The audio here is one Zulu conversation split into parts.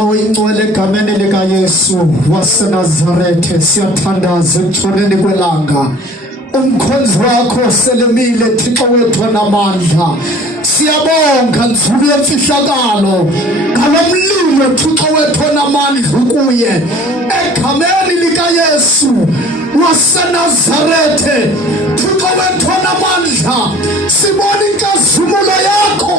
Bawe ingcwele egameni lika Yesu waseNazarethe siyathandaza ekutshoneni kwelanga. Umkhonzi wakho selemile Thixo wethu namandla. Siyabonga nsuku yemfihlakalo ngalomlilo Thixo wethu namandla kuye egameni lika Yesu waseNazarethe. Thixo wethu namandla sibona inkazimulo yakho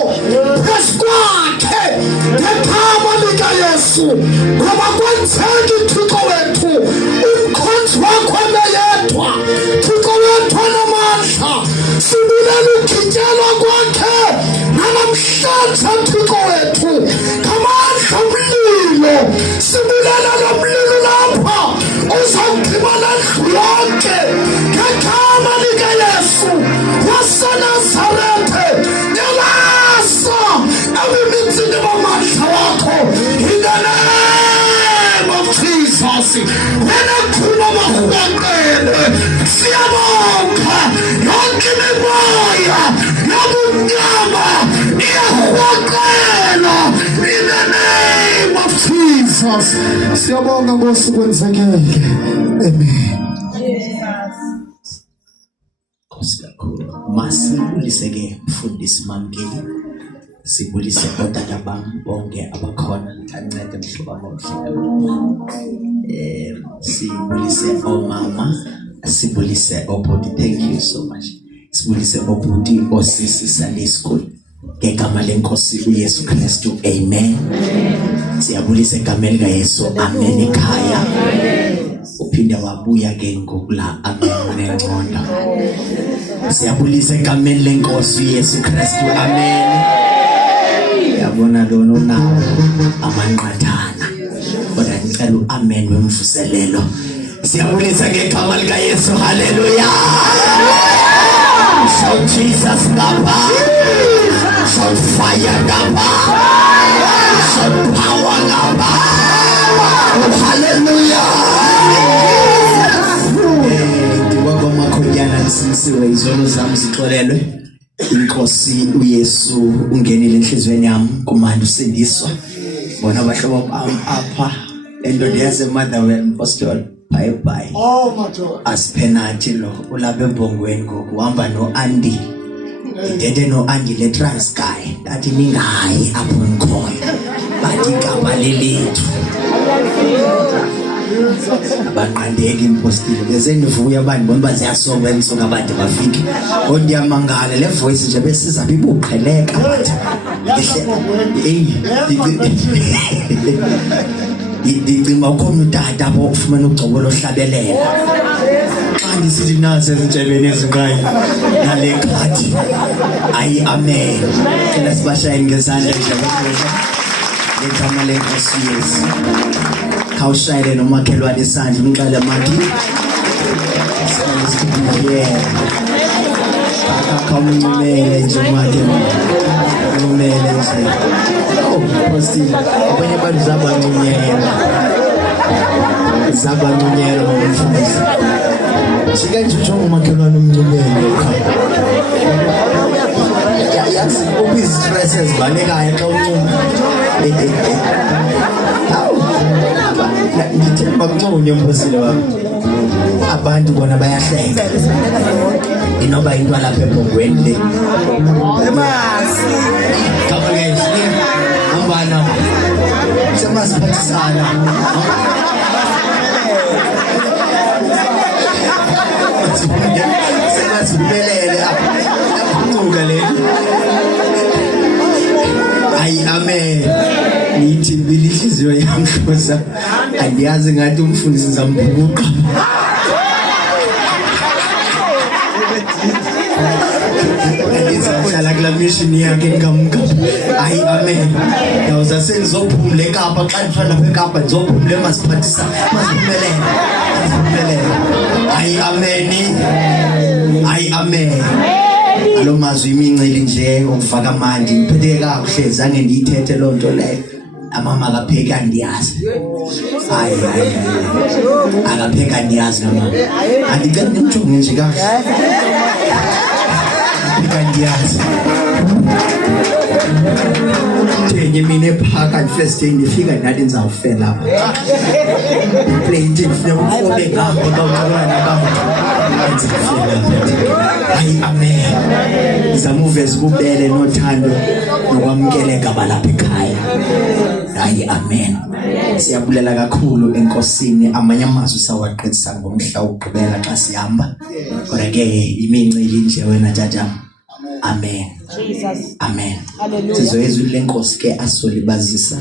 phezu kwakhe ngegama lika Yesu ngoba kwenzeki Thixo wethu umkhonzi wakho yedwa. Thixo wethu namandla sibulela ukuthelwa kwakhe namhlanje Thixo wethu ngamandla omlilo sibulela nomlilo lapha uzawugqibana ndlu yonke ngegama lika Yesu waseNazarethe. Yalasa ebimithini bamandla wakho in the name of Jesus. Wena khuna mahwaqele siyabonga yonke imimoya yobunyama iyahwaqela in the name of Jesus. Siyabonga ngosuku kwenzekile. Amen. Masibulise-ke mfundisi Mamkeli, sibulise otata bam bonke abakhona ancede mhlobo wam. Sibulise omama, sibulise obhuti, thank you so much. Sibulise obhuti osisi Sunday school ngegama lenkosi uYesu Kristu, amen. Siyabulisa egameni likaYesu, amen. Ekhaya uphinde wabuya ke ngokula amen nengcondo. Siyabulisa egameni lenkosi uYesu Kristu, amen. Yabona lona unawo amanqathana kodwa ngicela amen wemvuselelo. Siyabulisa ngegama likaYesu, haleluya. Shout Jesus ngapha, shout fire ngapha, shout power ngapha, haleluya. Ndiwabonga Makhotyana simisiwe izono zami zixolelwe. Inkosi uYesu ungenile enhlizweni yami kumanje usindiswa. Bona abahlobo bami apha endoda yaseMotherwell Apostle bye bye. Oh my God. Aspenathi lo ulapha eBhongweni ngoku uhamba noAndi. Idede noAndi le Transkei athi ningayi apho ngikhoyo. Bathi igama lelethu. Abaqandeki impostile bese ndivuya abantu bona baziyasoka ensuka abantu bafike. Kodwa ndiyamangala le voice nje besiza bibuqheleka bathi. Ndicima ukhona utata apho ufumana ugcobo lohlabelela. Xa ndisithi nase ezintshebeni ezinqayi nale khadi. Ayi amen. Cela sibashayeni ngezandla nje ngegama lenkosi Yesu. Khawushayele nomakhelwane isandla umxele mathi akamncumele nje mathi umele nje. Postile abanye abantu zabancunyela ngomfundisi sikanjye ujonga umakhelwane umncumele yazi ubi-stress ezibalekayo xa uncuma. Ngithemba kunconye umpostile wami. Abantu bona bayahleka inoba into lapha eBhongweni le. Ambana semasiphathisana semasiphelele aphucuka le. Ayi amen. Nithi bilihliziyo yami Nkosi, andiyazi ngathi umfundisi ngizambhukuqa. Ngizohlala kula mission yakhe ngamka. Ayi amen. Yawuza sengizophumula eKapa xa ngifana lapha eKapa ngizophumula emasiphathisa masiphumelele. Ayi amen. Ayi amen. Alo mazwi iminceli nje okufaka amandi ngiphethe kakuhle zange ndiyithethe loo nto leyo. Amama akapheka ndiyazi. Hayi akapheka ndiyazi mama. Andicela nimjonge nje kakuhle. Ndiyazi. Tenye mina ephaka first day ndifika ndathi ndizawufela apha. Plate ifuna ukufobe ngapha kawucabanga nabantu. Hayi amen. Izamuveza ububele nothando nokwamkeleka balapha ekhaya. Hayi amen. Siyabulela kakhulu enkosini amanye amazwi sawaqedisa ngomhla wokugqibela xa sihamba. Kodwa ke imincili nje wena tata. Amen. Jesus. Amen. Hallelujah. Sizoyezwa lenkosi ke asolibazisa.